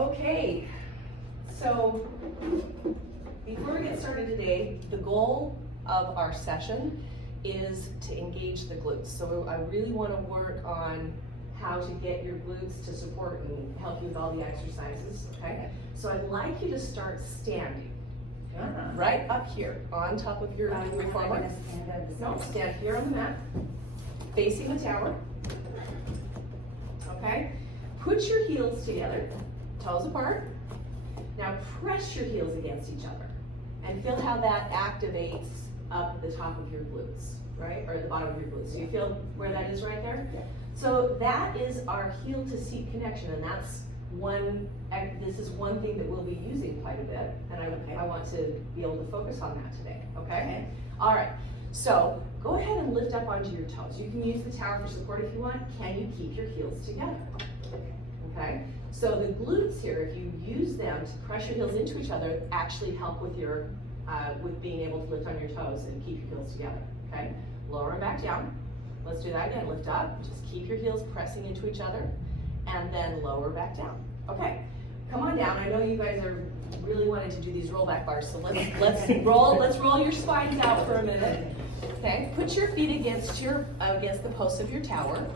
Okay, so before we get started today, the goal of our session is to engage the glutes. So I really want to work on how to get your glutes to support and help you with all the exercises, okay? So I'd like you to start standing, right up here on top of your reformer. No, stand here on the mat, facing the tower, okay? Put your heels together, toes apart. Now press your heels against each other and feel how that activates up at the top of your glutes, right? Or at the bottom of your glutes. Do you feel where that is right there? Yeah. So that is our heel to seat connection, and that's this is one thing that we'll be using quite a bit, and I want to be able to focus on that today, okay? All right, so go ahead and lift up onto your toes. You can use the tower for support if you want. Can you keep your heels together? Okay, so the glutes here, if you use them to press your heels into each other, actually help with your with being able to lift on your toes and keep your heels together. Okay, lower and back down. Let's do that again. Lift up. Just keep your heels pressing into each other, and then lower back down. Okay, come on down. I know you guys are really wanting to do these rollback bars, so let's roll your spines out for a minute. Okay, put your feet against the posts of your tower,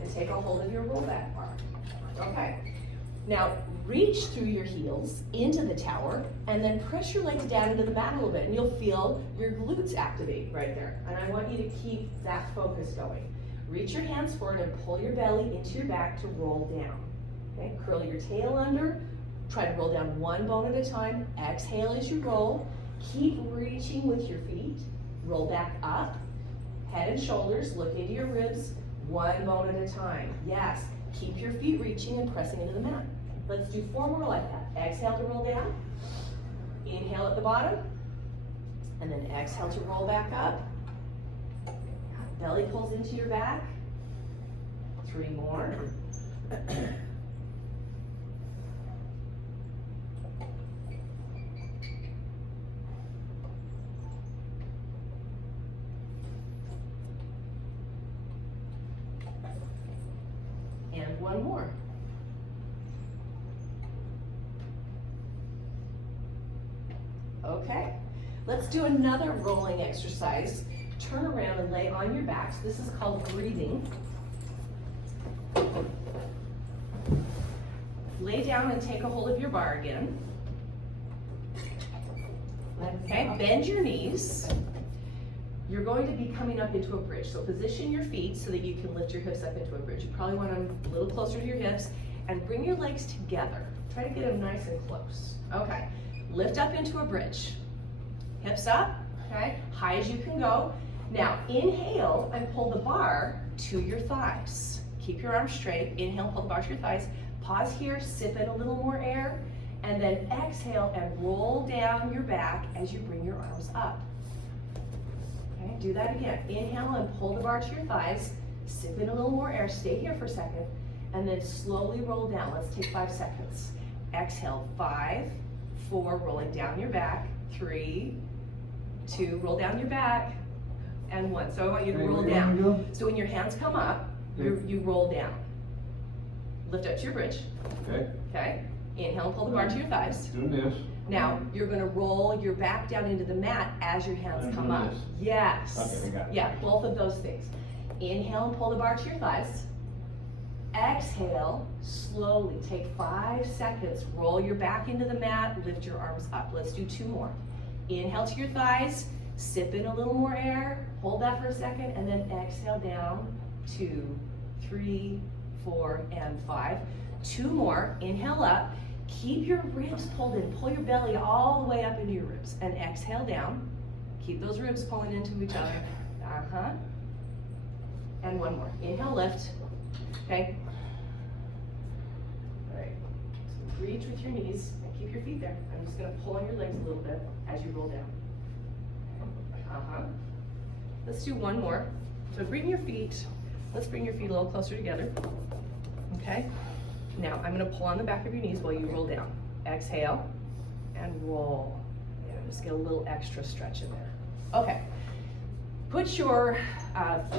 and take a hold of your rollback bar. Okay, now reach through your heels into the tower and then press your legs down into the mat a little bit and you'll feel your glutes activate right there. And I want you to keep that focus going. Reach your hands forward and pull your belly into your back to roll down. Okay, curl your tail under, try to roll down one bone at a time. Exhale as you roll. Keep reaching with your feet. Roll back up, head and shoulders, look into your ribs, one bone at a time. Yes. Keep your feet reaching and pressing into the mat. Let's do 4 more like that. Exhale to roll down. Inhale at the bottom. And then exhale to roll back up. Belly pulls into your back. 3 more. And 1 more. Okay, let's do another rolling exercise. Turn around and lay on your backs. This is called breathing. Lay down and take a hold of your bar again. Okay, bend your knees. You're going to be coming up into a bridge. So position your feet so that you can lift your hips up into a bridge. You probably want them a little closer to your hips and bring your legs together. Try to get them nice and close. Okay, lift up into a bridge. Hips up, okay, high as you can go. Now inhale and pull the bar to your thighs. Keep your arms straight. Inhale, pull the bar to your thighs. Pause here, sip in a little more air, and then exhale and roll down your back as you bring your arms up. Okay, do that again. Inhale and pull the bar to your thighs. Sip in a little more air. Stay here for a second. And then slowly roll down. Let's take 5 seconds. Exhale, 5, 4, rolling down your back. 3, 2, roll down your back. And 1. So I want you to roll down. So when your hands come up, you roll down. Lift up to your bridge. Okay. Okay. Inhale and pull the bar to your thighs. Doing this. Now, you're going to roll your back down into the mat as your hands come up. This. Yes. Okay, we got it. Yeah, both of those things. Inhale and pull the bar to your thighs. Exhale, slowly, take 5 seconds. Roll your back into the mat, lift your arms up. Let's do 2 more. Inhale to your thighs, sip in a little more air, hold that for a second, and then exhale down. 2, 3, 4, and 5. 2 more. Inhale up. Keep your ribs pulled in. Pull your belly all the way up into your ribs. And exhale down. Keep those ribs pulling into each other. And 1 more. Inhale, lift. Okay? All right. So reach with your knees and keep your feet there. I'm just going to pull on your legs a little bit as you roll down. Let's do 1 more. So bring your feet. Let's bring your feet a little closer together. Okay? Now, I'm going to pull on the back of your knees while you roll down. Exhale and roll. Yeah, just get a little extra stretch in there. Okay. Put your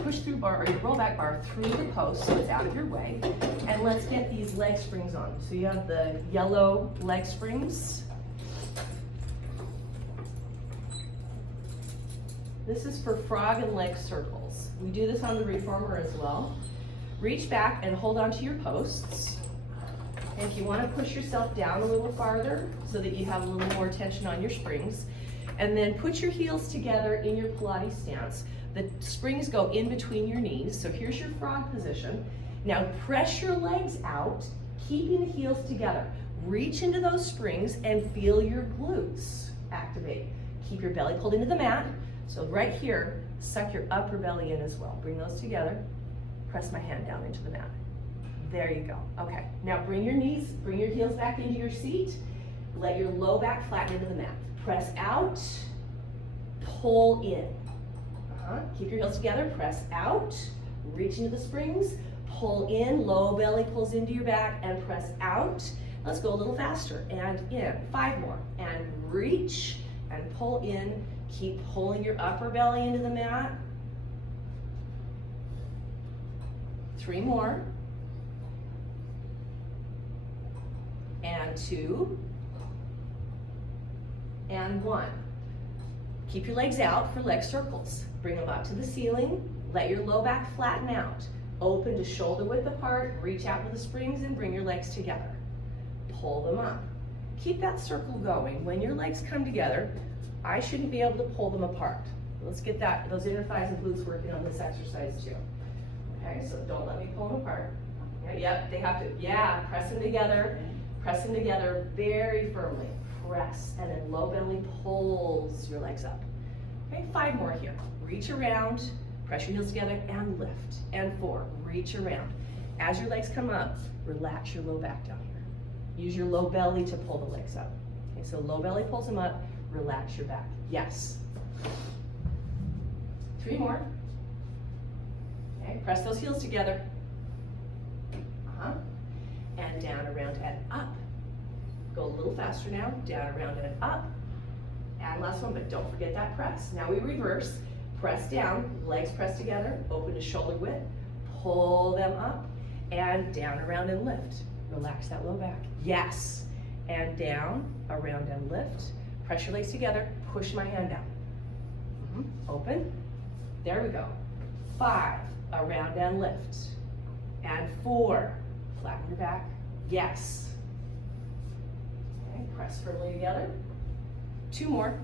push-through bar or your rollback bar through the post so it's out of your way. And let's get these leg springs on. So you have the yellow leg springs. This is for frog and leg circles. We do this on the reformer as well. Reach back and hold onto your posts. And if you want to push yourself down a little farther so that you have a little more tension on your springs, and then put your heels together in your Pilates stance. The springs go in between your knees. So here's your frog position. Now press your legs out, keeping the heels together. Reach into those springs and feel your glutes activate. Keep your belly pulled into the mat. So right here, suck your upper belly in as well. Bring those together. Press my hand down into the mat. There you go. Okay, now bring your heels back into your seat. Let your low back flatten into the mat. Press out, pull in. Keep your heels together, press out, reach into the springs, pull in, low belly pulls into your back, and press out. Let's go a little faster, and in, 5 more, and reach, and pull in. Keep pulling your upper belly into the mat. 3 more, and 2, and 1. Keep your legs out for leg circles. Bring them up to the ceiling. Let your low back flatten out. Open to shoulder width apart. Reach out with the springs and bring your legs together. Pull them up. Keep that circle going. When your legs come together, I shouldn't be able to pull them apart. Let's get those inner thighs and glutes working on this exercise too. Okay, so don't let me pull them apart. Yep, they have to, press them together. Press them together very firmly. Press, and then low belly pulls your legs up. Okay, 5 more here. Reach around, press your heels together, and lift. And 4, reach around. As your legs come up, relax your low back down here. Use your low belly to pull the legs up. Okay, so low belly pulls them up, relax your back. Yes. 3 more. Okay, press those heels together. And down, around, and up. Go a little faster now. Down, around, and up. And last one, but don't forget that press. Now we reverse. Press down, legs press together, open to shoulder width. Pull them up, and down, around, and lift. Relax that low back. Yes. And down, around, and lift. Press your legs together, push my hand down. Open. There we go. 5, around and lift. And 4, flatten your back. Yes. Okay, press firmly together. 2 more.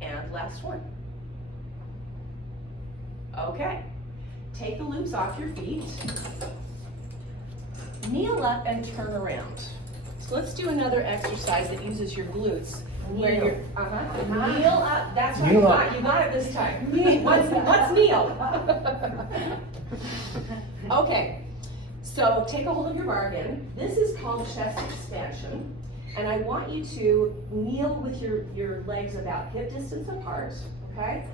And last one. Okay. Take the loops off your feet. Kneel up and turn around. So let's do another exercise that uses your glutes. Where you're, kneel up. That's what Kneel I got. up. You got it this time. What's kneel? Okay. So take a hold of your bar again. This is called chest expansion. And I want you to kneel with your legs about hip distance apart, okay?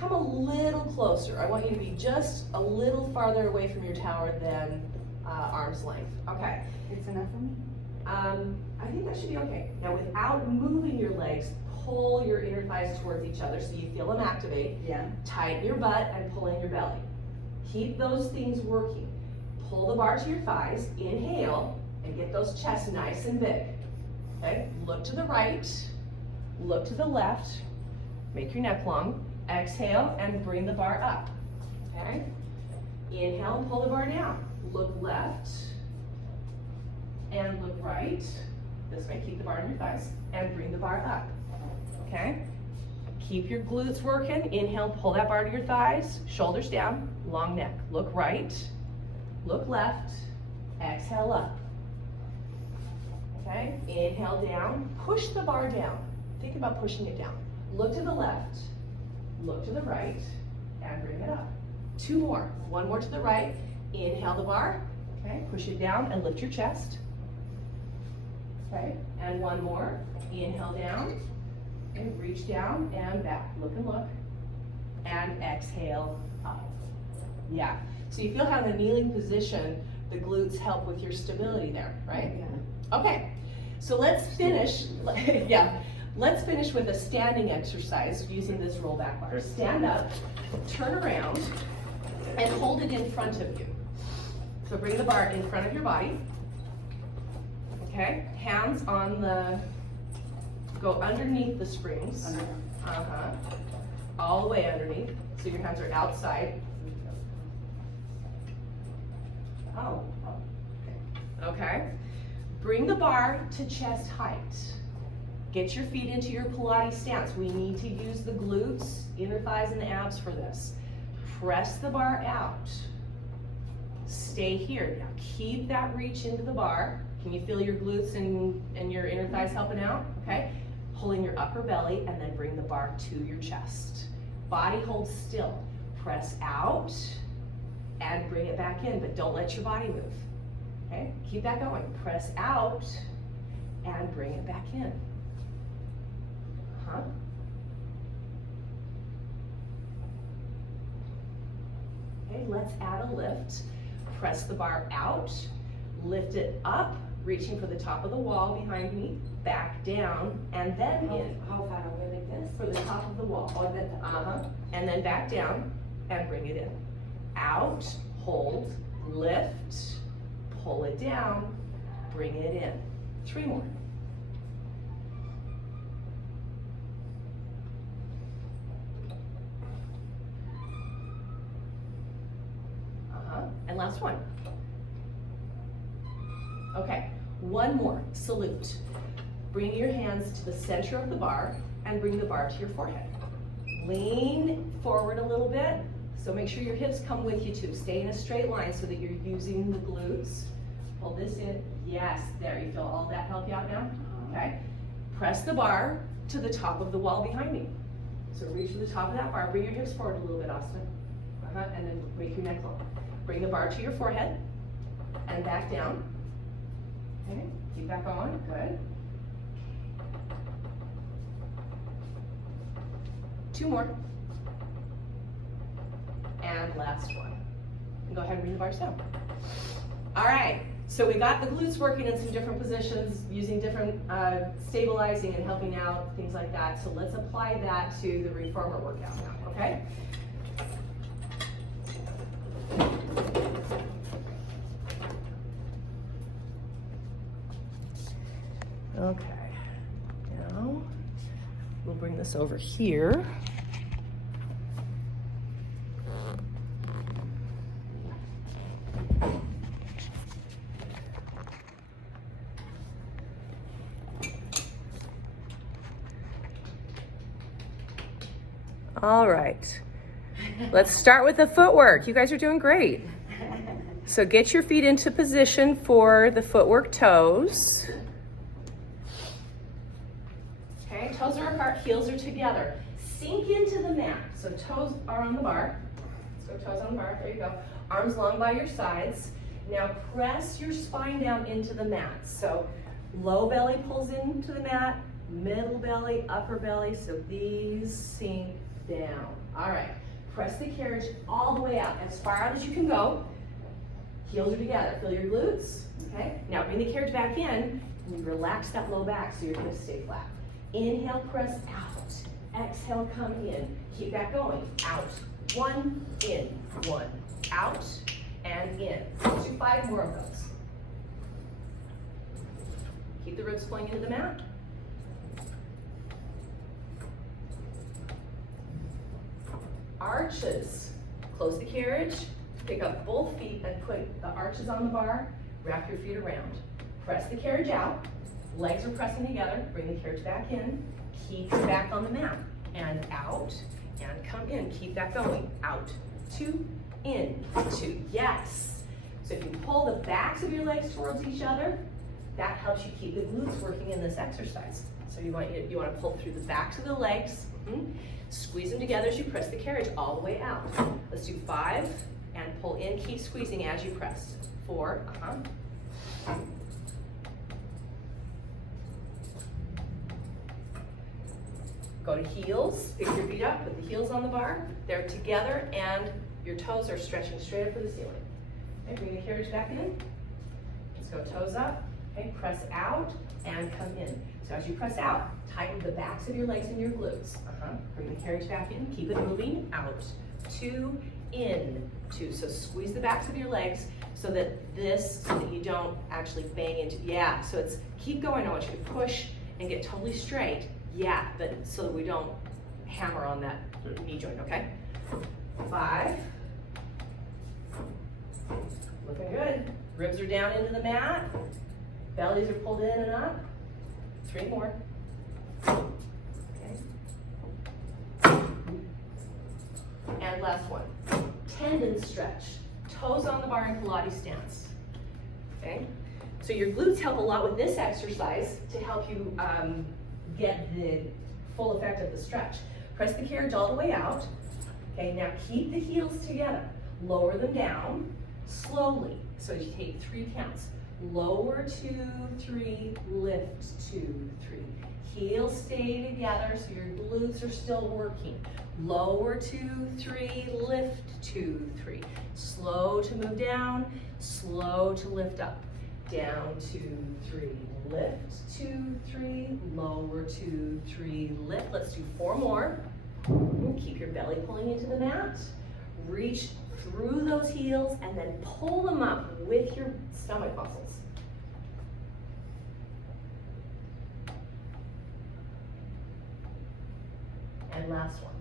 Come a little closer. I want you to be just a little farther away from your tower than arm's length. Okay. It's enough for me? I think that should be okay. Now without moving your legs, pull your inner thighs towards each other so you feel them activate. Yeah. Tighten your butt and pull in your belly. Keep those things working. Pull the bar to your thighs, inhale, and get those chests nice and big. Okay, look to the right, look to the left, make your neck long, exhale and bring the bar up, okay? Inhale and pull the bar down. Look left and look right. This way, keep the bar on your thighs and bring the bar up, okay? Keep your glutes working. Inhale, pull that bar to your thighs, shoulders down, long neck. Look right, look left, exhale up. Okay, inhale down, push the bar down. Think about pushing it down. Look to the left, look to the right, and bring it up. 2 more, 1 more to the right. Inhale the bar, okay, push it down and lift your chest. Okay, and 1 more. Inhale down, and reach down and back. Look and look, and exhale up. Yeah, so you feel how in the kneeling position, the glutes help with your stability there, right? Yeah. Okay, so let's finish, let's finish with a standing exercise using this roll back bar. Stand up, turn around, and hold it in front of you. So bring the bar in front of your body. Okay, hands on the, go underneath the springs. All the way underneath, so your hands are outside. Oh, Okay, bring the bar to chest height. Get your feet into your Pilates stance. We need to use the glutes, inner thighs, and the abs for this. Press the bar out. Stay here. Now keep that reach into the bar. Can you feel your glutes and your inner thighs helping out? Okay. Pulling your upper belly and then bring the bar to your chest. Body hold still. Press out and bring it back in, but don't let your body move. Okay. Keep that going. Press out and bring it back in. Okay, let's add a lift. Press the bar out, lift it up, reaching for the top of the wall behind me, back down, and then in. How far away like this? For the top of the wall. Or that? And then back down and bring it in. Out, hold, lift, pull it down, bring it in. 3 more. And last one. Okay, one more, salute. Bring your hands to the center of the bar and bring the bar to your forehead. Lean forward a little bit, so make sure your hips come with you too. Stay in a straight line so that you're using the glutes. Pull this in, yes, there, you feel all that help you out now? Okay, press the bar to the top of the wall behind me. So reach to the top of that bar, bring your hips forward a little bit, Austin. And then make your neck long. Bring the bar to your forehead and back down. Okay, keep that going, good. 2 more. And last one. And go ahead and bring the bars down. All right, so we got the glutes working in some different positions, using different stabilizing and helping out, things like that. So let's apply that to the reformer workout now, okay? Okay, now we'll bring this over here. All right, let's start with the footwork. You guys are doing great. So get your feet into position for the footwork toes. Okay, toes are apart, heels are together. Sink into the mat. So toes are on the bar. So toes on the bar, there you go. Arms long by your sides. Now press your spine down into the mat. So low belly pulls into the mat, middle belly, upper belly. So these sink down. All right, press the carriage all the way out, as far out as you can go. Heels are together, feel your glutes, okay? Now bring the carriage back in, and relax that low back so your hips stay flat. Inhale, press out. Exhale, come in. Keep that going. Out, 1, in, 1, out, and in. Let's do 5 more of those. Keep the ribs pulling into the mat. Arches. Close the carriage. Pick up both feet and put the arches on the bar. Wrap your feet around. Press the carriage out. Legs are pressing together. Bring the carriage back in. Keep your back on the mat. And out. And come in. Keep that going. Out. 2. In. 2. Yes. So if you pull the backs of your legs towards each other, that helps you keep the glutes working in this exercise. So you want to pull through the backs of the legs. Squeeze them together as you press the carriage all the way out. Let's do 5. And pull in, keep squeezing as you press. 4, Go to heels, pick your feet up, put the heels on the bar. They're together and your toes are stretching straight up to the ceiling. Okay, bring the carriage back in. Let's go toes up, okay, press out and come in. So as you press out, tighten the backs of your legs and your glutes. Bring the carriage back in, keep it moving, out. 2, in, 2. So squeeze the backs of your legs so that you don't actually bang into, yeah, so it's, keep going, I want you to push and get totally straight, yeah, but so that we don't hammer on that knee joint, okay? 5. Looking good. Ribs are down into the mat. Bellies are pulled in and up. 3 more. Okay. And last one. Tendon stretch. Toes on the bar in Pilates stance. Okay? So your glutes help a lot with this exercise to help you get the full effect of the stretch. Press the carriage all the way out. Okay, now keep the heels together. Lower them down slowly. So you take 3 counts. Lower 2, 3, lift 2, 3. Heels stay together so your glutes are still working. Lower 2, 3, lift 2, 3. Slow to move down, slow to lift up. Down 2, 3, lift 2, 3, lower 2, 3, lift. Let's do 4 more. Keep your belly pulling into the mat. Reach through those heels and then pull them up with your stomach muscles. And last one.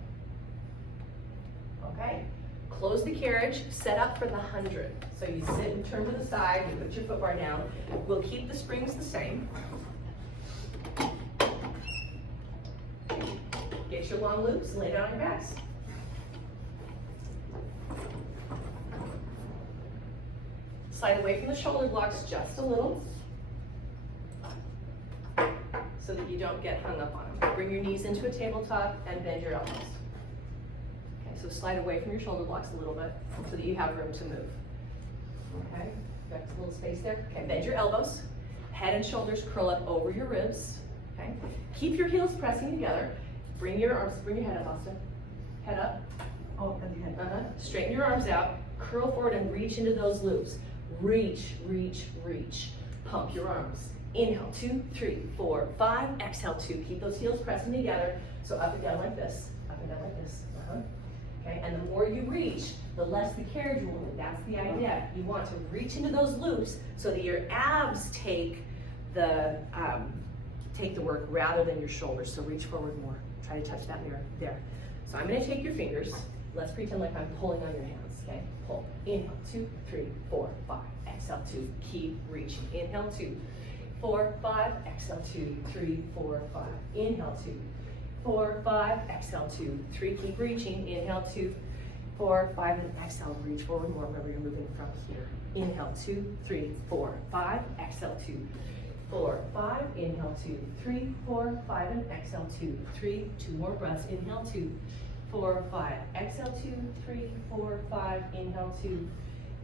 Okay, close the carriage, set up for the 100. So you sit and turn to the side, you put your foot bar down. We'll keep the springs the same. Get your long loops, lay down on your backs. Slide away from the shoulder blocks just a little so that you don't get hung up on them. Bring your knees into a tabletop and bend your elbows. Okay, so slide away from your shoulder blocks a little bit so that you have room to move. Okay, back to a little space there. Okay, bend your elbows. Head and shoulders curl up over your ribs. Okay, keep your heels pressing together. Bring your arms, bring your head up, Austin. Head up. Oh, and the head. Straighten your arms out, curl forward and reach into those loops. Reach, reach, reach. Pump your arms. Inhale, 2, 3, 4, 5. Exhale, 2. Keep those heels pressing together. So up and down like this. Up and down like this. Okay, and the more you reach, the less the carriage will move. That's the idea. You want to reach into those loops so that your abs take the work rather than your shoulders. So reach forward more. Try to touch that mirror. There. So I'm going to take your fingers. Let's pretend like I'm pulling on your hands. Okay, pull. Inhale, 2, 3, 4, 5. Exhale, 2. Keep reaching. Inhale, 2, 4, 5. Exhale, 2, 3, 4, 5. Inhale, 2, 4, 5. Exhale, 2, 3. Keep reaching. Inhale, 2, 4, 5. And exhale. Reach forward more. Remember, you're moving from here. Inhale, 2, 3, 4, 5. Exhale, 2, 4, 5. Inhale, 2, 3, 4, 5. And exhale, 2, 3. 2 more breaths. Inhale, 2, 4, 5. Exhale, 2, 3, 4, 5. Inhale, 2,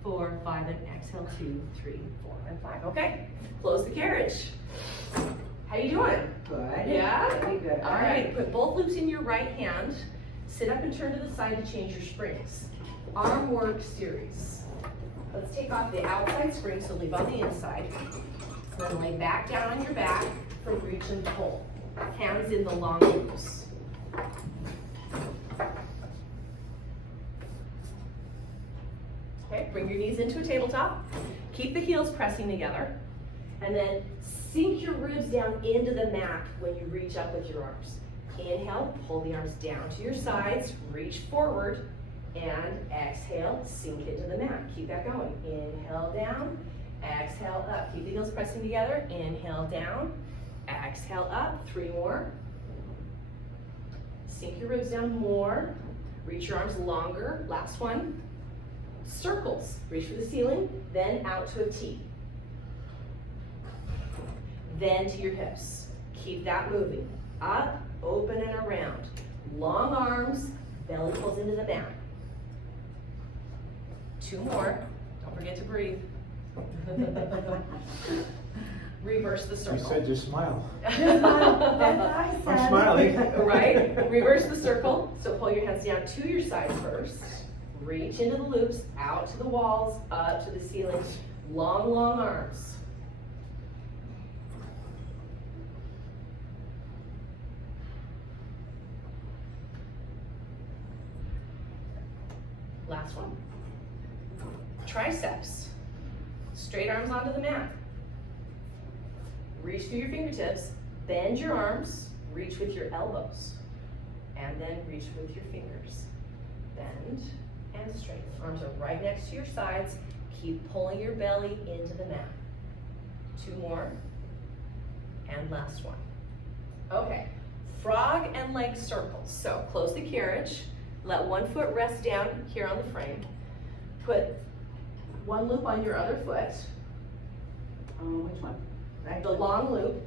4, 5. And exhale, 2, 3, 4, and 5. Okay, close the carriage. How you doing? Good. Yeah? Very good. All right, put both loops in your right hand. Sit up and turn to the side to change your springs. Arm work series. Let's take off the outside spring, so leave on the inside. Then lay back down on your back for reach and pull. Hands in the long loops. Okay, bring your knees into a tabletop. Keep the heels pressing together. And then sink your ribs down into the mat when you reach up with your arms. Inhale, pull the arms down to your sides, reach forward, and exhale, sink into the mat. Keep that going. Inhale down, exhale up. Keep the heels pressing together. Inhale down, exhale up. 3 more. Sink your ribs down more. Reach your arms longer. Last one. Circles. Reach for the ceiling, then out to a T. Then to your hips. Keep that moving. Up, open, and around. Long arms, belly pulls into the mat. 2 more. Don't forget to breathe. Reverse the circle. You said just smile. That's what I I'm said. smiling. Right? Reverse the circle. So pull your hands down to your sides first. Reach into the loops, out to the walls, up to the ceiling. Long, long arms. Last one. Triceps. Straight arms onto the mat. Reach through your fingertips, bend your arms, reach with your elbows, and then reach with your fingers. Bend and straighten. Arms are right next to your sides. Keep pulling your belly into the mat. 2 more, and last one. Okay, frog and leg circles. So close the carriage, let one foot rest down here on the frame. Put one loop on your other foot. Which one? The long loop.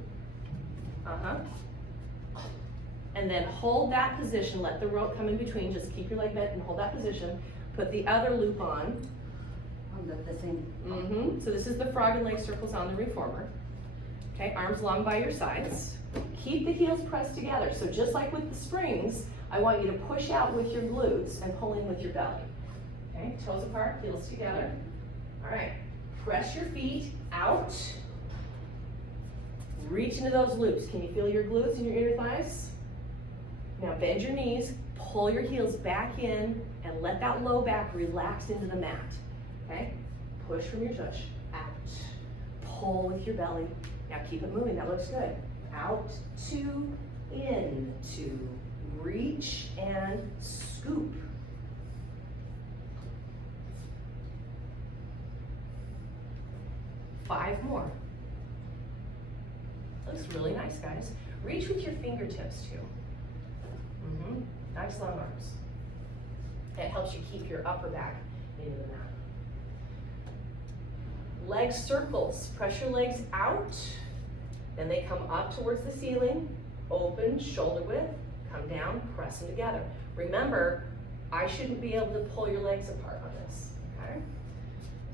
And then hold that position, let the rope come in between, just keep your leg bent and hold that position. Put the other loop on. The same. So this is the frog and leg circles on the reformer. Okay, arms long by your sides. Keep the heels pressed together. So just like with the springs, I want you to push out with your glutes and pull in with your belly. Okay, toes apart, heels together. All right, press your feet out. Reach into those loops. Can you feel your glutes and your inner thighs? Now bend your knees, pull your heels back in, and let that low back relax into the mat. Okay? Push from your tush. Out. Pull with your belly. Now keep it moving. That looks good. Out, 2, in, 2. Reach and scoop. Five more. Looks really nice, guys. Reach with your fingertips too. Nice long arms. It helps you keep your upper back into the mat. Leg circles. Press your legs out. Then they come up towards the ceiling. Open, shoulder width. Come down, press them together. Remember, I shouldn't be able to pull your legs apart on this. Okay?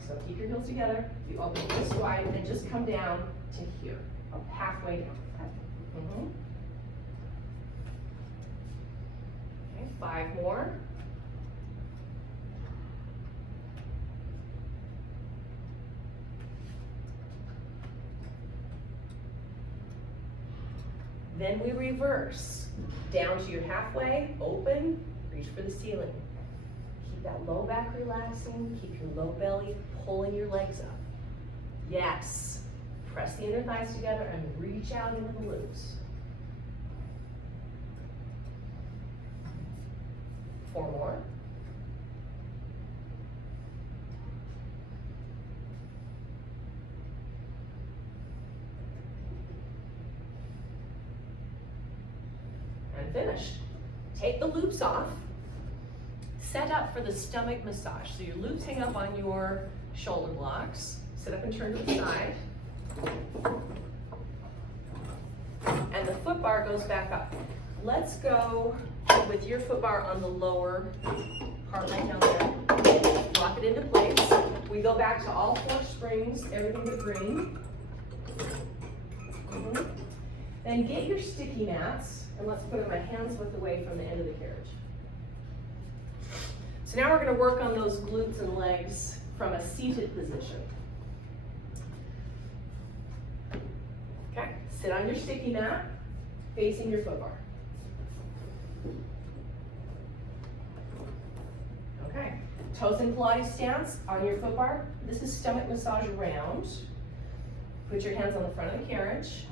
So keep your heels together. You open this wide and just come down to here. Halfway down. Okay, 5 more. Then we reverse. Down to your halfway, open, reach for the ceiling. Keep that low back relaxing, keep your low belly pulling your legs up. Yes. Press the inner thighs together and reach out into the loops. 4 more. And finished. Take the loops off. Set up for the stomach massage. So your loops hang up on your shoulder blocks. Sit up and turn to the side. And the foot bar goes back up. Let's go with your foot bar on the lower part right down there. Lock it into place. We go back to all 4 springs, everything but green. Then get your sticky mats, and let's put them a hand's width away from the end of the carriage. So now we're going to work on those glutes and legs from a seated position. Okay, sit on your sticky mat, facing your foot bar. Okay, toes in Pilates stance on your foot bar. This is stomach massage around. Put your hands on the front of the carriage.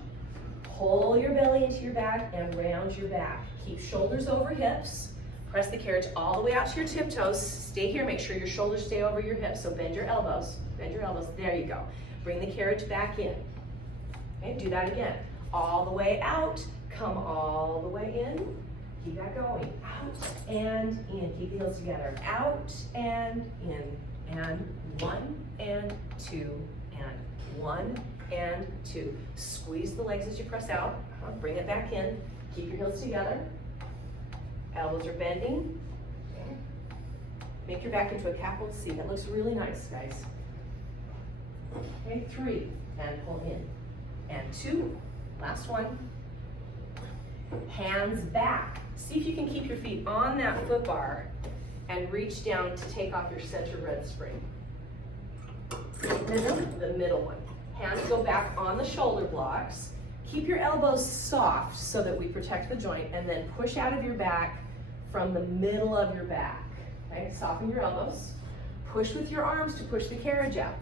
Pull your belly into your back and round your back. Keep shoulders over hips. Press the carriage all the way out to your tiptoes. Stay here, make sure your shoulders stay over your hips. So bend your elbows, there you go. Bring the carriage back in. Okay, do that again. All the way out, come all the way in. Keep that going. Out and in. Keep the heels together. Out and in. And 1 and 2 and 1 and 2. Squeeze the legs as you press out. Bring it back in. Keep your heels together. Elbows are bending. Okay. Make your back into a capital C. That looks really nice, guys. Okay, 3 and pull in. And 2. Last one. Hands back. See if you can keep your feet on that foot bar and reach down to take off your center red spring. The middle one. Hands go back on the shoulder blocks. Keep your elbows soft so that we protect the joint, and then push out of your back from the middle of your back. Okay, soften your elbows. Push with your arms to push the carriage out.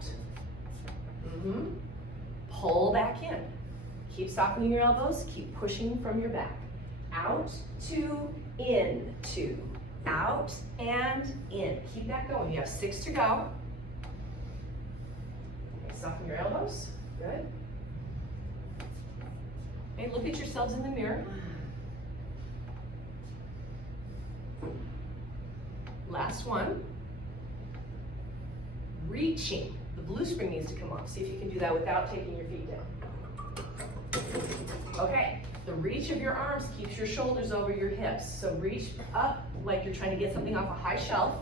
Pull back in. Keep softening your elbows, keep pushing from your back. Out, two, in, two. Out and in. Keep that going. You have 6 to go. Okay, soften your elbows. Good. Okay, look at yourselves in the mirror. Last one. Reaching. The blue spring needs to come off. See if you can do that without taking your feet down. Okay, the reach of your arms keeps your shoulders over your hips. So reach up like you're trying to get something off a high shelf.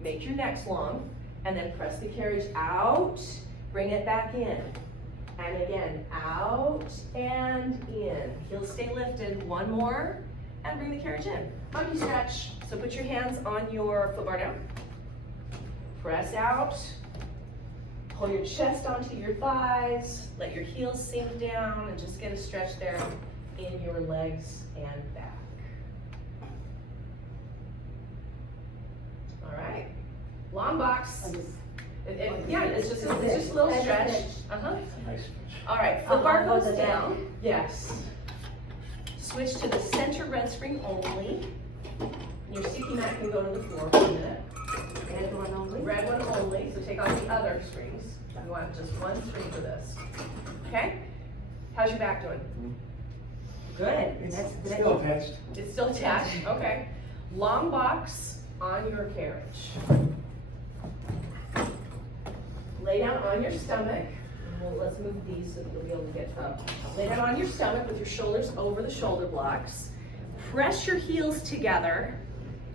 Make your necks long, and then press the carriage out. Bring it back in. And again, out and in. Heels stay lifted. One more, and bring the carriage in. Monkey stretch. So put your hands on your foot bar down. Press out. Pull your chest onto your thighs. Let your heels sink down and just get a stretch there in your legs and back. All right. Long box. Yeah, it's just a little stretch. All right, foot bar goes down. Yes. Switch to the center red spring only. Your sticky mat can go to the floor for a minute. Red one only? Red one only, so take off the other strings. You want just one string for this. Okay? How's your back doing? Good. Still attached. It's still attached? Okay. Long box on your carriage. Lay down on your stomach. Well, let's move these so that you'll be able to get up. Lay down on your stomach with your shoulders over the shoulder blocks. Press your heels together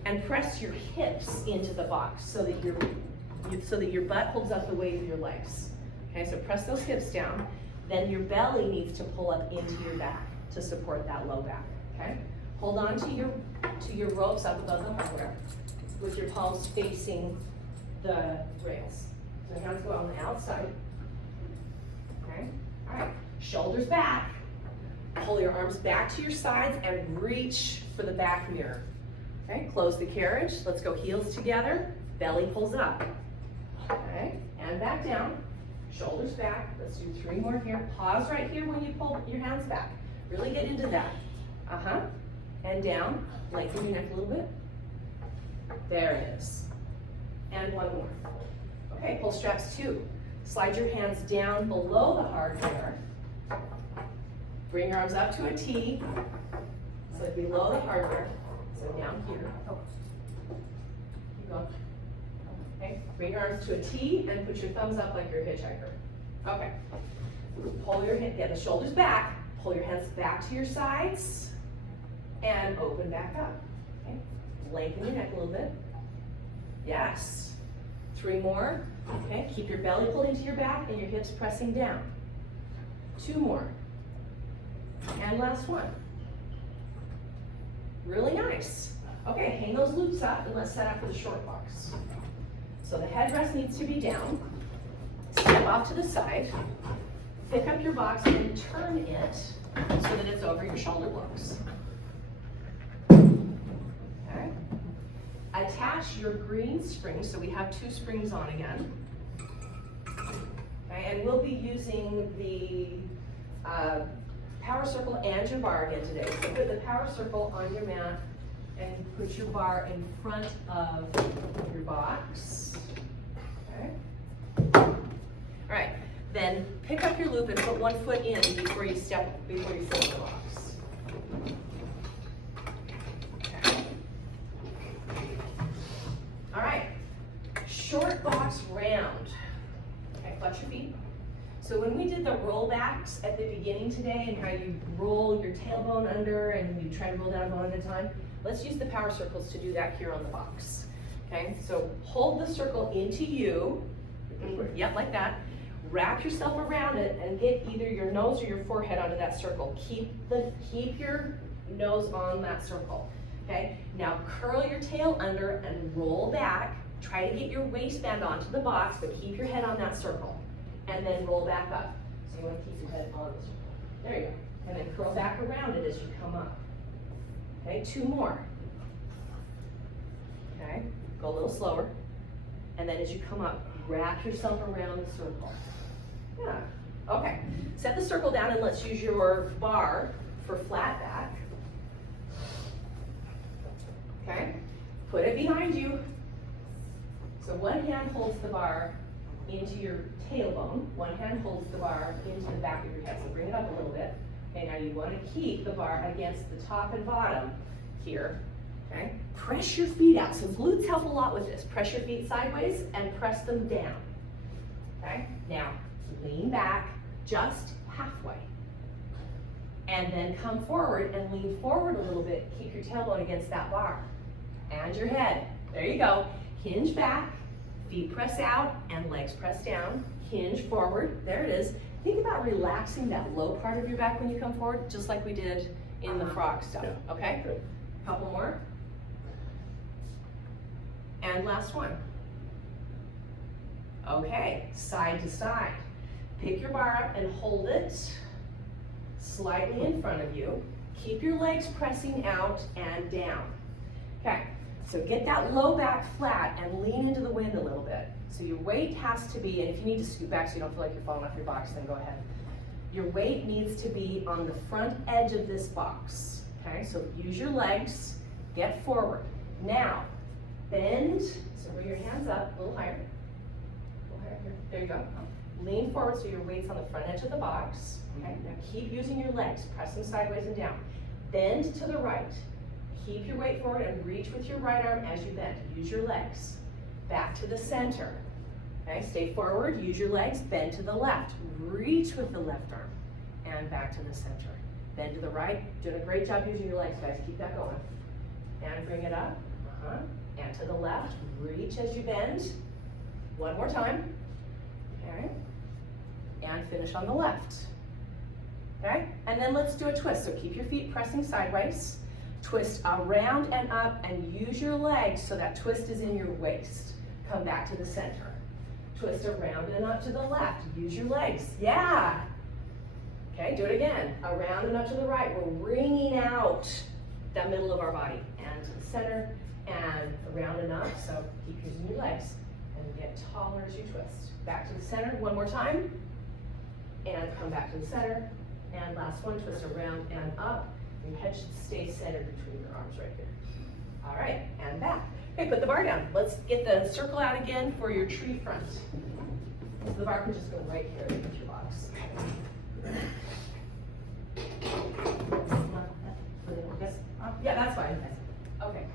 and press your hips into the box so that your butt holds up the weight of your legs. Okay, so press those hips down. Then your belly needs to pull up into your back to support that low back. Okay, hold on to your ropes up above the hardware with your palms facing the rails. So hands go on the outside. Okay, all right. Shoulders back. Pull your arms back to your sides and reach for the back mirror. Okay, close the carriage. Let's go heels together. Belly pulls up. Okay, and back down. Shoulders back. Let's do 3 more here. Pause right here when you pull your hands back. Really get into that. And down. Lengthen your neck a little bit. There it is. And one more. Okay, pull straps 2. Slide your hands down below the hardware. Bring your arms up to a T. So below the hardware. So down here. Keep going. Okay, bring your arms to a T and put your thumbs up like you're a hitchhiker. Okay. Pull your hand, get the shoulders back. Pull your hands back to your sides and open back up. Okay. Lengthen your neck a little bit. Yes. 3 more. Okay. Keep your belly pulled into your back and your hips pressing down. 2 more. And last one. Really nice. Okay, hang those loops up and let's set up for the short box. So the headrest needs to be down. Step off to the side. Pick up your box and turn it so that it's over your shoulder blocks. Okay. Attach your green springs, so we have 2 springs on again. Okay, and we'll be using the power circle and your bar again today. So put the power circle on your mat and put your bar in front of your box. Okay. All right. Then pick up your loop and put 1 foot in before you sit in the box. Okay. All right. Short box round. Okay, flex your feet. So when we did the rollbacks at the beginning today and how you roll your tailbone under and you try to roll down a bone at a time, let's use the power circles to do that here on the box. Okay, so hold the circle into you. Yep, like that. Wrap yourself around it and get either your nose or your forehead onto that circle. Keep your nose on that circle. Okay, now curl your tail under and roll back. Try to get your waistband onto the box, but keep your head on that circle. And then roll back up. So you want to keep your head on the circle. There you go. And then curl back around it as you come up. Okay, 2 more. Okay, go a little slower. And then as you come up, wrap yourself around the circle. Yeah. Okay. Set the circle down and let's use your bar for flat back. Okay. Put it behind you. So one hand holds the bar into your tailbone. One hand holds the bar into the back of your head. So bring it up a little bit. Okay, now you want to keep the bar against the top and bottom here. Okay. Press your feet out. So glutes help a lot with this. Press your feet sideways and press them down. Okay. Now lean back just halfway. And then come forward and lean forward a little bit. Keep your tailbone against that bar. And your head. There you go. Hinge back, feet press out, and legs press down. Hinge forward. There it is. Think about relaxing that low part of your back when you come forward, just like we did in the frog stuff. Yeah. Okay? Good. Couple more. And last one. Okay, side to side. Pick your bar up and hold it slightly in front of you. Keep your legs pressing out and down. Okay, so get that low back flat and lean into the wind a little bit. So your weight has to be, and if you need to scoot back so you don't feel like you're falling off your box, then go ahead. Your weight needs to be on the front edge of this box. Okay, so use your legs, get forward. Now, bend, so bring your hands up, a little higher. A little higher here. There you go. Lean forward so your weight's on the front edge of the box. Okay, now keep using your legs, press them sideways and down. Bend to the right. Keep your weight forward and reach with your right arm as you bend. Use your legs. Back to the center. Okay, stay forward, use your legs, bend to the left. Reach with the left arm and back to the center. Bend to the right. Doing a great job using your legs, guys. Keep that going. And bring it up. And to the left. Reach as you bend. One more time. Okay. And finish on the left. Okay? And then let's do a twist. So keep your feet pressing sideways. Twist around and up and use your legs so that twist is in your waist. Come back to the center. Twist around and up to the left. Use your legs. Yeah. Okay, do it again. Around and up to the right. We're wringing out that middle of our body. And to the center and around and up. So keep using your legs and get taller as you twist. Back to the center one more time. And come back to the center. And last one, twist around and up. Your head should stay centered between your arms right here. All right, and back. Okay, put the bar down. Let's get the circle out again for your tree front. So the bar can just go right here with your box. Yeah, that's fine. Okay.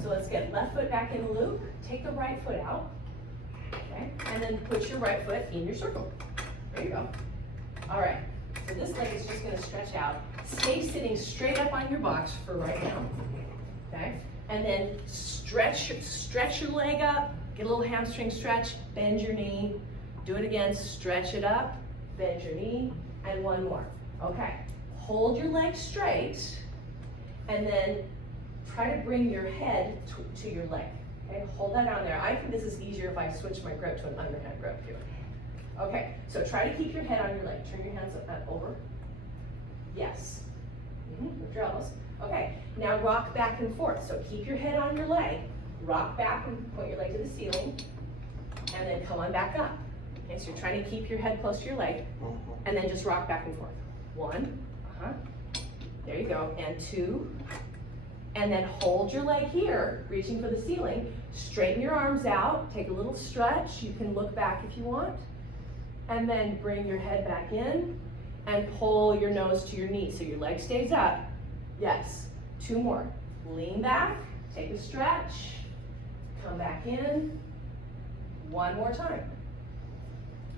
So let's get left foot back in the loop. Take the right foot out. Okay, and then put your right foot in your circle. There you go. All right. So this leg is just going to stretch out. Stay sitting straight up on your box for right now. Okay? And then stretch your leg up. Get a little hamstring stretch. Bend your knee. Do it again. Stretch it up. Bend your knee. And one more. Okay. Hold your leg straight. And then try to bring your head to your leg. Okay? Hold that on there. I think this is easier if I switch my grip to an underhand grip here. Okay, so try to keep your head on your leg. Turn your hands over. Yes. Lift your elbows. Okay, now rock back and forth. So keep your head on your leg. Rock back and point your leg to the ceiling. And then come on back up. Okay, so you're trying to keep your head close to your leg. And then just rock back and forth. One. There you go. And two. And then hold your leg here, reaching for the ceiling. Straighten your arms out. Take a little stretch. You can look back if you want. And then bring your head back in and pull your nose to your knee so your leg stays up. Yes. Two more. Lean back, take a stretch, come back in. One more time.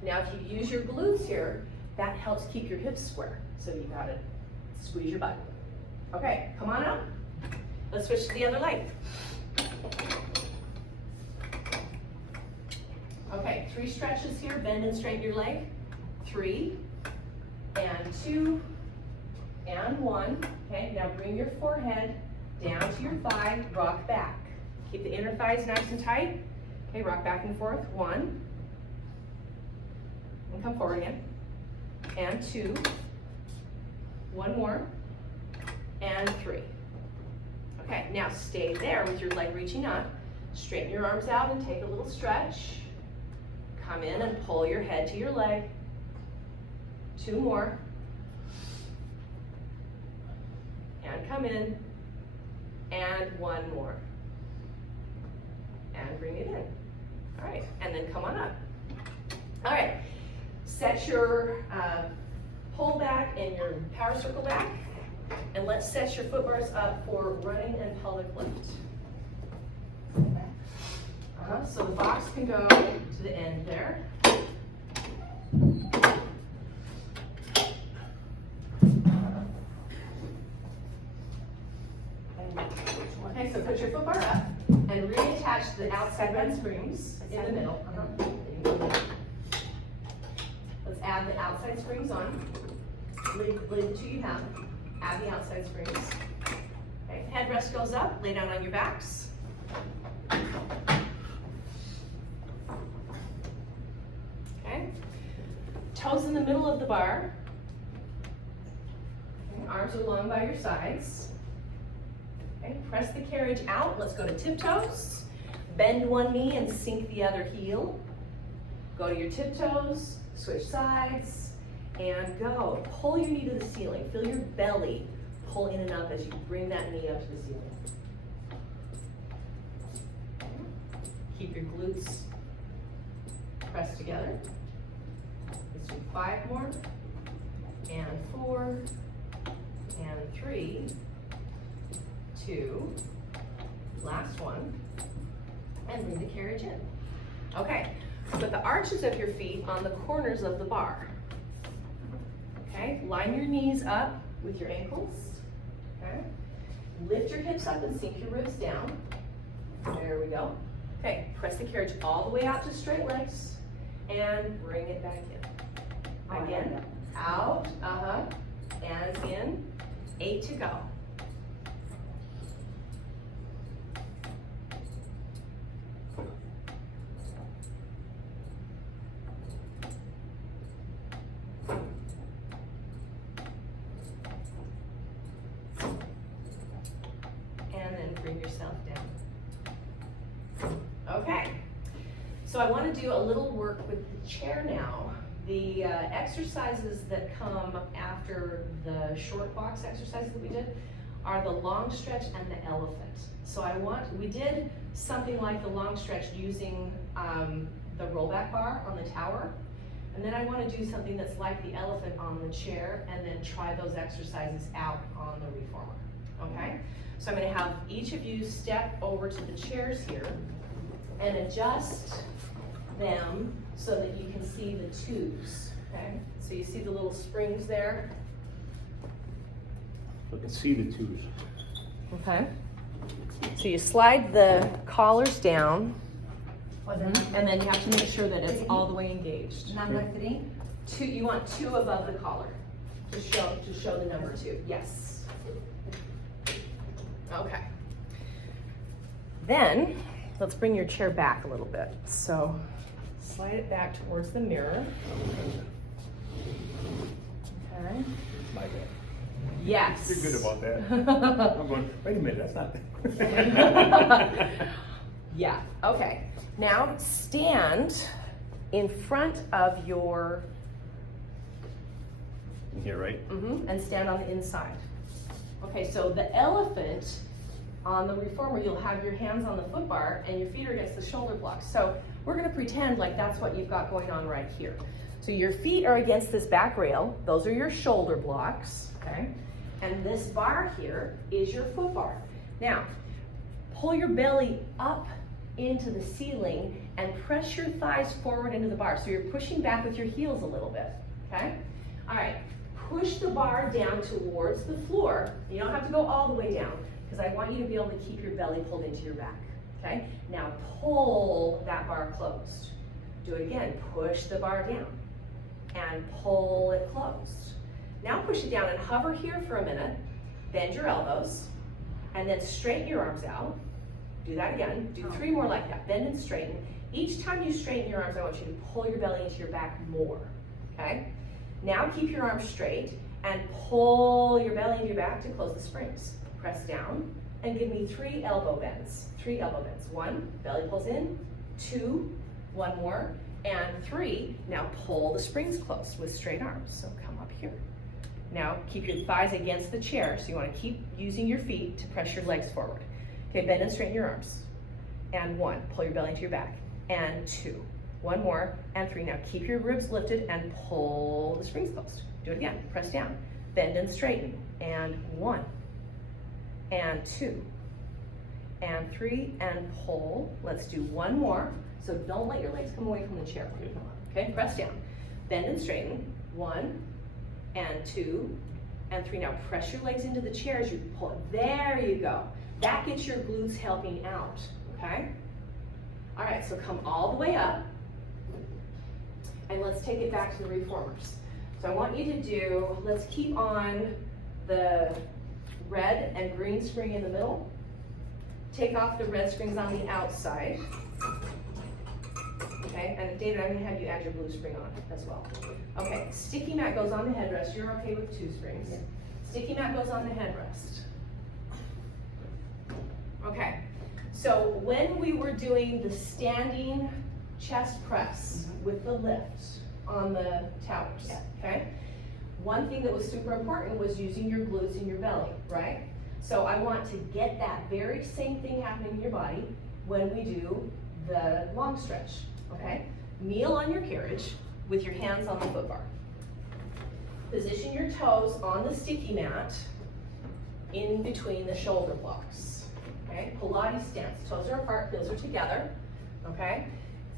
Now if you use your glutes here, that helps keep your hips square. So you gotta squeeze your butt. Okay, come on up. Let's switch to the other leg. Okay, 3 stretches here. Bend and straighten your leg. 3, and 2, and 1. Okay, now bring your forehead down to your thigh. Rock back. Keep the inner thighs nice and tight. Okay, rock back and forth. 1, and come forward again. And 2, 1 more, and 3. Okay, now stay there with your leg reaching up. Straighten your arms out and take a little stretch. Come in and pull your head to your leg. 2 more. And come in. And 1 more. And bring it in. All right, and then come on up. All right, set your pull back and your power circle back. And let's set your foot bars up for running and pelvic lift. So the box can go to the end there. Okay, so put your foot bar up and reattach the outside bend springs in the middle. Let's add the outside springs on. Leave the 2 you have. Add the outside springs. Okay, headrest goes up, lay down on your backs. Okay, toes in the middle of the bar. Okay, arms are long by your sides. Okay, press the carriage out. Let's go to tiptoes. Bend one knee and sink the other heel. Go to your tiptoes, switch sides. And go. Pull your knee to the ceiling. Feel your belly pull in and up as you bring that knee up to the ceiling. Keep your glutes pressed together. Let's do 5 more. And 4. And 3. 2. Last one. And bring the carriage in. Okay. Put the arches of your feet on the corners of the bar. Okay, line your knees up with your ankles. Okay, lift your hips up and sink your ribs down. There we go. Okay, press the carriage all the way out to straight legs and bring it back in. Again, out, and in. 8 to go. Okay, so I want to do a little work with the chair now. The exercises that come after the short box exercises that we did are the long stretch and the elephant. So we did something like the long stretch using the rollback bar on the tower. And then I want to do something that's like the elephant on the chair and then try those exercises out on the reformer, okay? So I'm going to have each of you step over to the chairs here and adjust them so that you can see the tubes, okay? So you see the little springs there? I can see the tubes. Okay. So you slide the collars down, and then you have to make sure that it's all the way engaged. Number 3? 2, you want 2 above the collar to show the number 2. Yes. Okay. Then let's bring your chair back a little bit. So slide it back towards the mirror. Okay. My bad. Yes. You're good about that. I'm going, wait a minute, that's not. Yeah, okay. Now stand in front of your, Here, right? and stand on the inside. Okay, so the elephant on the reformer, you'll have your hands on the foot bar and your feet are against the shoulder blocks. So we're gonna pretend like that's what you've got going on right here. So your feet are against this back rail. Those are your shoulder blocks, okay? And this bar here is your foot bar. Now, pull your belly up into the ceiling and press your thighs forward into the bar. So you're pushing back with your heels a little bit, okay? All right, push the bar down towards the floor. You don't have to go all the way down because I want you to be able to keep your belly pulled into your back, okay? Now pull that bar closed. Do it again, push the bar down and pull it closed. Now push it down and hover here for a minute, bend your elbows, and then straighten your arms out. Do that again, do 3 more like that, bend and straighten. Each time you straighten your arms, I want you to pull your belly into your back more, okay? Now keep your arms straight and pull your belly into your back to close the springs. Press down and give me 3 elbow bends. 3 elbow bends. 1, belly pulls in. 2, 1 more, and 3. Now pull the springs close with straight arms. So come up here. Now keep your thighs against the chair. So you want to keep using your feet to press your legs forward. Okay, bend and straighten your arms. And 1, pull your belly into your back. And 2, 1 more, and 3. Now keep your ribs lifted and pull the springs closed. Do it again, press down, bend and straighten. And 1, and 2, and 3, and pull. Let's do 1 more. So don't let your legs come away from the chair when you come up. Okay, press down, bend and straighten. 1, and 2, and 3. Now press your legs into the chair as you pull. There you go. That gets your glutes helping out, okay? All right, so come all the way up, and let's take it back to the reformers. So I want you to do, let's keep on the red and green spring in the middle. Take off the red springs on the outside. Okay, and David, I'm gonna have you add your blue spring on as well. Okay, sticky mat goes on the headrest. You're okay with 2 springs. Yeah. Sticky mat goes on the headrest. Okay, so when we were doing the standing chest press with the lift on the towers, okay? One thing that was super important was using your glutes and your belly, right? So I want to get that very same thing happening in your body when we do the long stretch, okay? Kneel on your carriage with your hands on the foot bar. Position your toes on the sticky mat in between the shoulder blocks, okay? Pilates stance, toes are apart, heels are together, okay?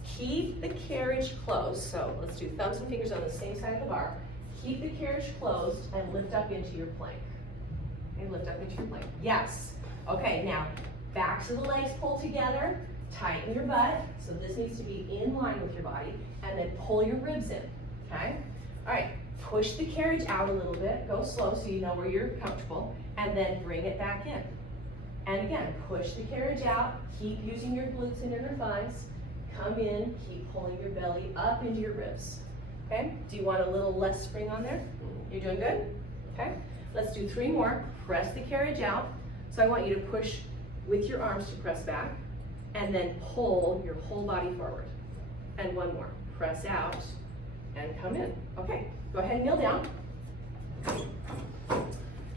Keep the carriage closed, so let's do thumbs and fingers on the same side of the bar. Keep the carriage closed and lift up into your plank. Okay, lift up into your plank. Yes. Okay, now back to the legs pull together, tighten your butt, so this needs to be in line with your body, and then pull your ribs in, okay? All right, push the carriage out a little bit, go slow so you know where you're comfortable, and then bring it back in. And again, push the carriage out, keep using your glutes and inner thighs, come in, keep pulling your belly up into your ribs. Okay, do you want a little less spring on there? You're doing good? Okay, let's do 3 more. Press the carriage out. So I want you to push with your arms to press back, and then pull your whole body forward. And 1 more. Press out and come in. Okay, go ahead and kneel down.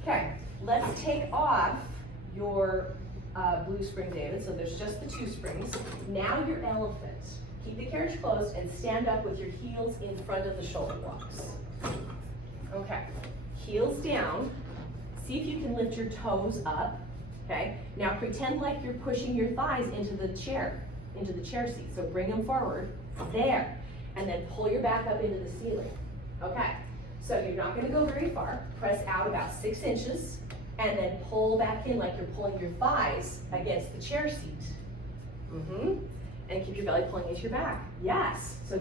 Okay, let's take off your blue spring, David. So there's just the 2 springs. Now your elephant. Keep the carriage closed and stand up with your heels in front of the shoulder blocks. Okay, heels down. See if you can lift your toes up. Okay, now pretend like you're pushing your thighs into the chair seat. So bring them forward, there, and then pull your back up into the ceiling. Okay, so you're not gonna go very far. Press out about 6 inches, and then pull back in like you're pulling your thighs against the chair seat. And keep your belly pulling into your back. Yes, so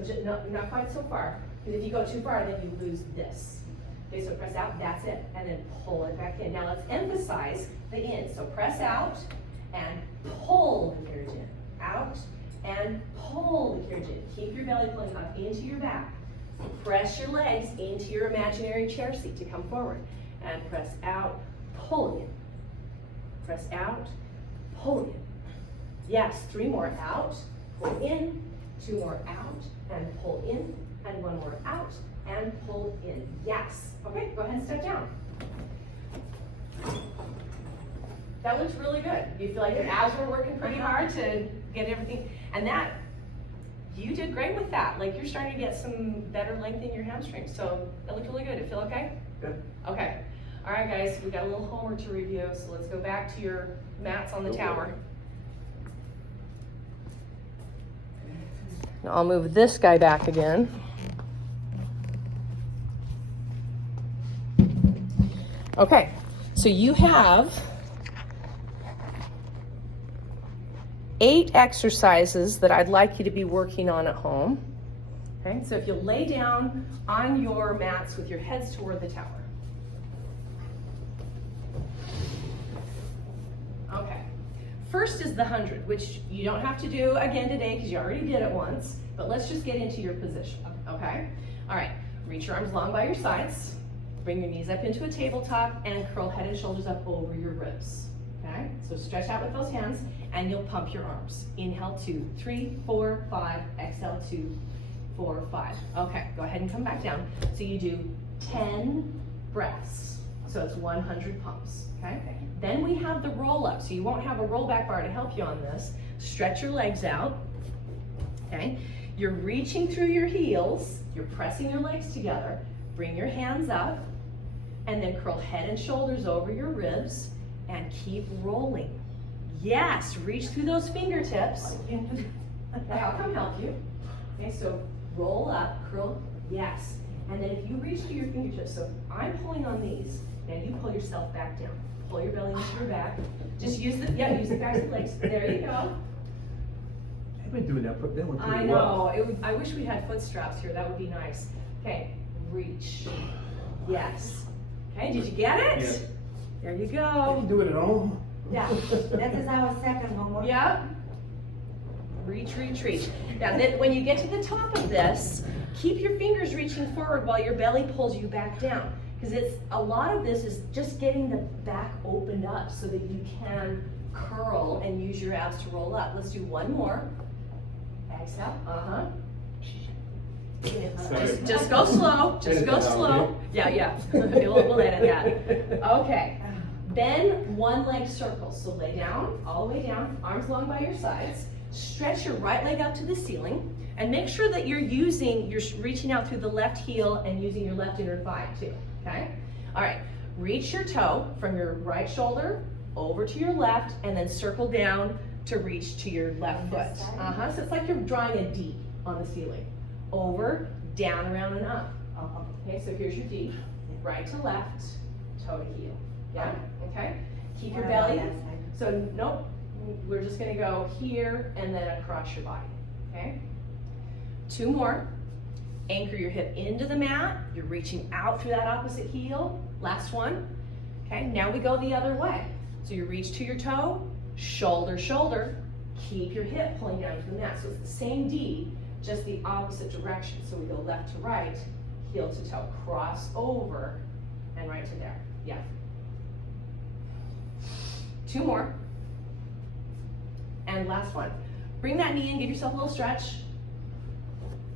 not quite so far, because if you go too far, then you lose this. Okay, so press out, that's it, and then pull it back in. Now let's emphasize the in. So press out and pull the carriage in. Out and pull the carriage in. Keep your belly pulling up into your back. Press your legs into your imaginary chair seat to come forward. And press out, pull in. Press out, pull in. Yes, 3 more out, pull in, 2 more out, and pull in, and 1 more out, and pull in. Yes. Okay, go ahead and step down. That looks really good. You feel like your abs were working pretty hard to get everything, and that, you did great with that. Like you're starting to get some better length in your hamstrings, so that looked really good. It feel okay? Good. Okay. All right, guys, we got a little homework to review, so let's go back to your mats on the tower. Now I'll move this guy back again. Okay, so you have 8 exercises that I'd like you to be working on at home. Okay, so if you'll lay down on your mats with your heads toward the tower. Okay, first is the 100, which you don't have to do again today because you already did it once, but let's just get into your position, okay? All right, reach your arms long by your sides, bring your knees up into a tabletop, and curl head and shoulders up over your ribs, okay? So stretch out with those hands, and you'll pump your arms. Inhale 2, 3, 4, 5, exhale 2, 4, 5. Okay, go ahead and come back down. So you do 10 breaths. So it's 100 pumps, okay? Then we have the roll up. So you won't have a roll back bar to help you on this. Stretch your legs out, okay? You're reaching through your heels. You're pressing your legs together. Bring your hands up and then curl head and shoulders over your ribs and keep rolling. Yes, reach through those fingertips. Okay, I'll come help you. Okay, so roll up, curl, yes. And then if you reach through your fingertips, so I'm pulling on these, and you pull yourself back down. Pull your belly into your back. Just use the backs of the legs. There you go. I've been doing that, but that one I pretty know, well. I wish we had foot straps here, that would be nice. Okay, reach, yes. Okay, did you get it? Yeah. There you I go. can do it at home. Yeah, that is our second homework. Yep. Reach, reach, reach. Now, then when you get to the top of this, keep your fingers reaching forward while your belly pulls you back down. Because a lot of this is just getting the back opened up so that you can curl and use your abs to roll up. Let's do one more. Exhale, Just go slow, just go slow. Yeah, we'll edit that. Okay, then one leg circle. So lay down, all the way down, arms long by your sides. Stretch your right leg up to the ceiling and make sure that you're reaching out through the left heel and using your left inner thigh too, okay? All right, reach your toe from your right shoulder over to your left and then circle down to reach to your left foot. So it's like you're drawing a D on the ceiling. Over, down, around, and up. Okay, so here's your D. Right to left, toe to heel. Yeah, okay? Keep your belly. So nope, we're just gonna go here and then across your body, okay? 2 more. Anchor your hip into the mat. You're reaching out through that opposite heel. Last one. Okay, now we go the other way. So you reach to your toe, shoulder, shoulder. Keep your hip pulling down to the mat. So it's the same D, just the opposite direction. So we go left to right, heel to toe, cross over, and right to there. Yeah. 2 more. And last one. Bring that knee in, give yourself a little stretch.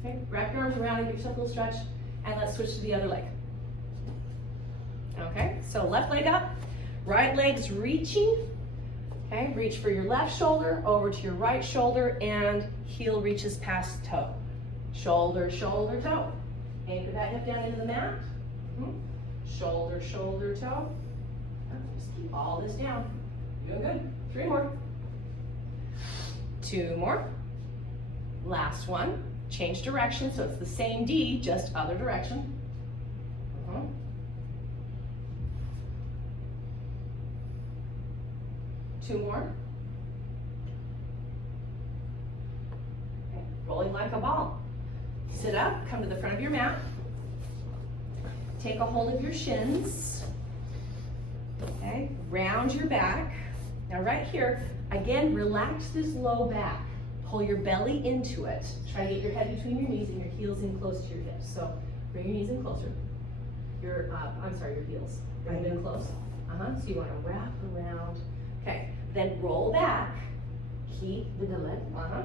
Okay, wrap your arms around and give yourself a little stretch. And let's switch to the other leg. Okay, so left leg up, right leg's reaching. Okay, reach for your left shoulder, over to your right shoulder, and heel reaches past toe. Shoulder, shoulder, toe. Anchor that hip down into the mat. Shoulder, shoulder, toe. Just keep all this down. Doing good. 3 more. 2 more. Last one. Change direction, so it's the same D, just other direction. 2 more. Okay. Rolling like a ball. Sit up, come to the front of your mat. Take a hold of your shins. Okay, round your back. Now right here, again, relax this low back. Pull your belly into it. Try to get your head between your knees and your heels in close to your hips. So bring your knees in closer. Your heels. Bring them in close. So you want to wrap around. Okay, then roll back. Keep with the leg.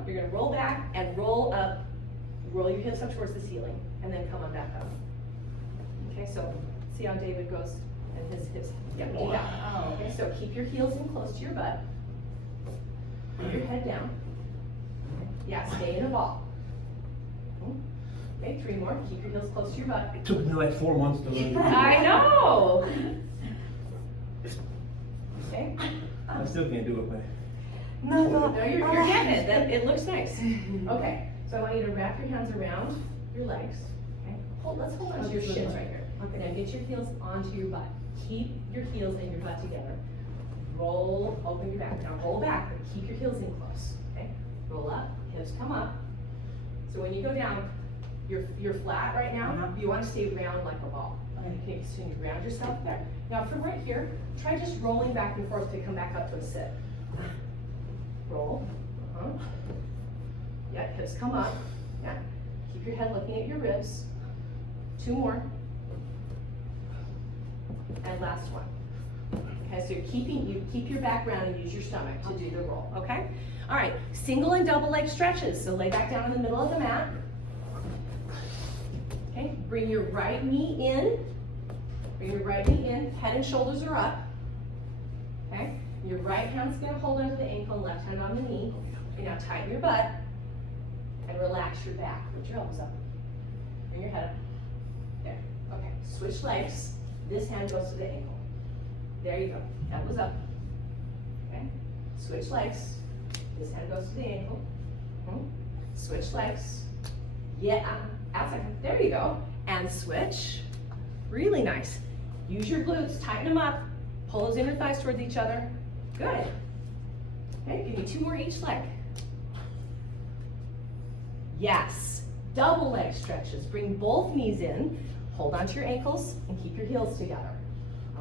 You're going to roll back and roll up. Roll your hips up towards the ceiling, and then come on back up. Okay, so see how David goes and his hips. Yeah, do that. Okay, so keep your heels in close to your butt. Put your head down. Yeah, stay in a ball. Okay, 3 more. Keep your heels close to your butt. It took me like 4 months to learn. I know. Okay. I still can't do it, but. No, you're getting it. It looks nice. Okay, so I want you to wrap your hands around your legs. Okay, let's hold on to your shins right here. Okay, now get your heels onto your butt. Keep your heels and your butt together. Roll, open your back. Now roll back, but keep your heels in close. Okay, roll up, hips come up. So when you go down, you're flat right now. You want to stay round like a ball. Okay, so you round yourself there. Now from right here, try just rolling back and forth to come back up to a sit. Roll. Yeah, hips come up. Yeah. Keep your head looking at your ribs. 2 more. And last one. Okay, so you keep your back round and use your stomach to do the roll. Okay? All right, single and double leg stretches. So lay back down in the middle of the mat. Bring your right knee in. Bring your right knee in. Head and shoulders are up. Okay? Your right hand's gonna hold onto the ankle and left hand on the knee. Okay, now tighten your butt and relax your back. Put your elbows up. Bring your head up. There. Okay. Switch legs. This hand goes to the ankle. There you go. Elbows up. Okay. Switch legs. This hand goes to the ankle. Switch legs. Yeah. Outside. There you go. And switch. Really nice. Use your glutes. Tighten them up. Pull those inner thighs towards each other. Good. Okay. Give me 2 more each leg. Yes. Double leg stretches. Bring both knees in. Hold onto your ankles and keep your heels together.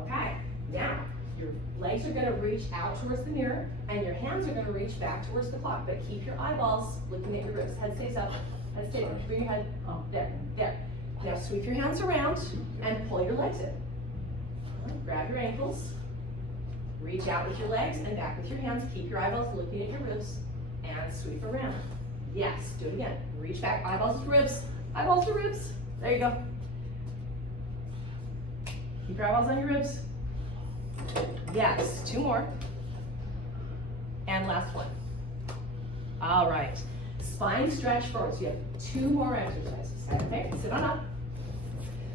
Okay. Now, your legs are going to reach out towards the mirror and your hands are going to reach back towards the clock, but keep your eyeballs looking at your ribs. Head stays up. Head stays up. Bring your head. Oh, there. There. Now sweep your hands around and pull your legs in. Grab your ankles. Reach out with your legs and back with your hands. Keep your eyeballs looking at your ribs and sweep around. Yes. Do it again. Reach back. Eyeballs to ribs. Eyeballs to ribs. There you go. Keep your eyeballs on your ribs. Yes, 2 more. And last one. All right. Spine stretch forward. So you have 2 more exercises. Okay, sit on up.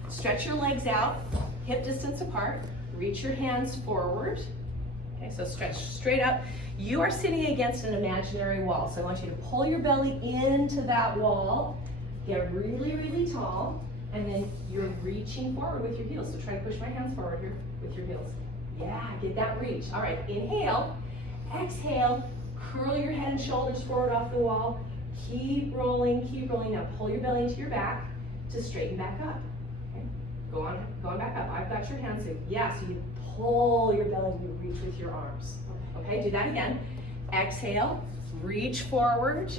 Stretch your legs out, hip distance apart. Reach your hands forward. Okay, so stretch straight up. You are sitting against an imaginary wall. So I want you to pull your belly into that wall. Get really, really tall. And then you're reaching forward with your heels. So try to push my hands forward here with your heels. Yeah, get that reach. All right, inhale, exhale, curl your head and shoulders forward off the wall. Keep rolling, keep rolling. Now pull your belly into your back to straighten back up. Okay, going back up. I've got your hands in. Yeah, so you pull your belly and you reach with your arms. Okay, do that again. Exhale, reach forward.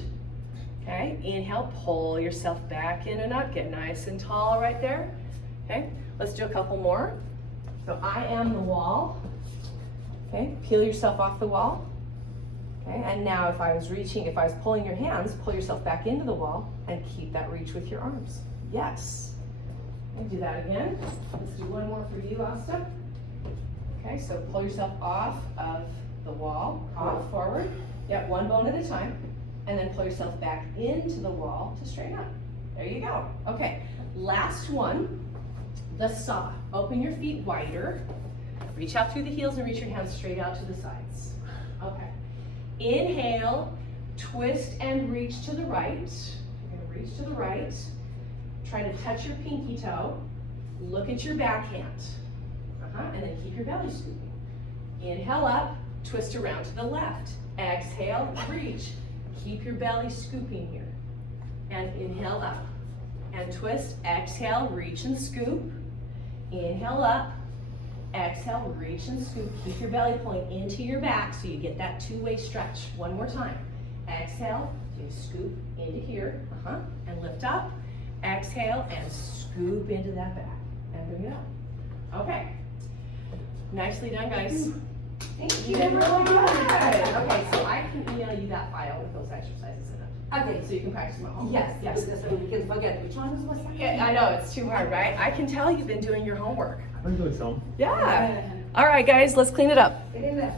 Okay, inhale, pull yourself back in and up. Get nice and tall right there. Okay, let's do a couple more. So I am the wall. Okay, peel yourself off the wall. Okay, and now if I was pulling your hands, pull yourself back into the wall and keep that reach with your arms. Yes. Okay, do that again. Let's do one more for you, Asta. Okay, so pull yourself off of the wall, off forward. Yep, one bone at a time. And then pull yourself back into the wall to straighten up. There you go. Okay, last one, the saw. Open your feet wider. Reach out through the heels and reach your hands straight out to the sides. Okay. Inhale, twist and reach to the right. You're gonna reach to the right. Try to touch your pinky toe. Look at your backhand. And then keep your belly scooping. Inhale up, twist around to the left. Exhale, reach. Keep your belly scooping here. And inhale up. And twist, exhale, reach and scoop. Inhale up. Exhale, reach and scoop. Keep your belly pulling into your back so you get that 2-way stretch. One more time. Exhale, you scoop into here. And lift up. Exhale and scoop into that back. And bring it up. Okay. Nicely done, guys. Thank You you. did really good. Okay, so I can email you that file with those exercises in it. Okay. So you can practice them at home. Yes, Yes. so we can forget which one was what. Yeah, I know, it's too hard, right? I can tell you've been doing your homework. I'm doing some. Yeah. All right, guys, let's clean it up. It is.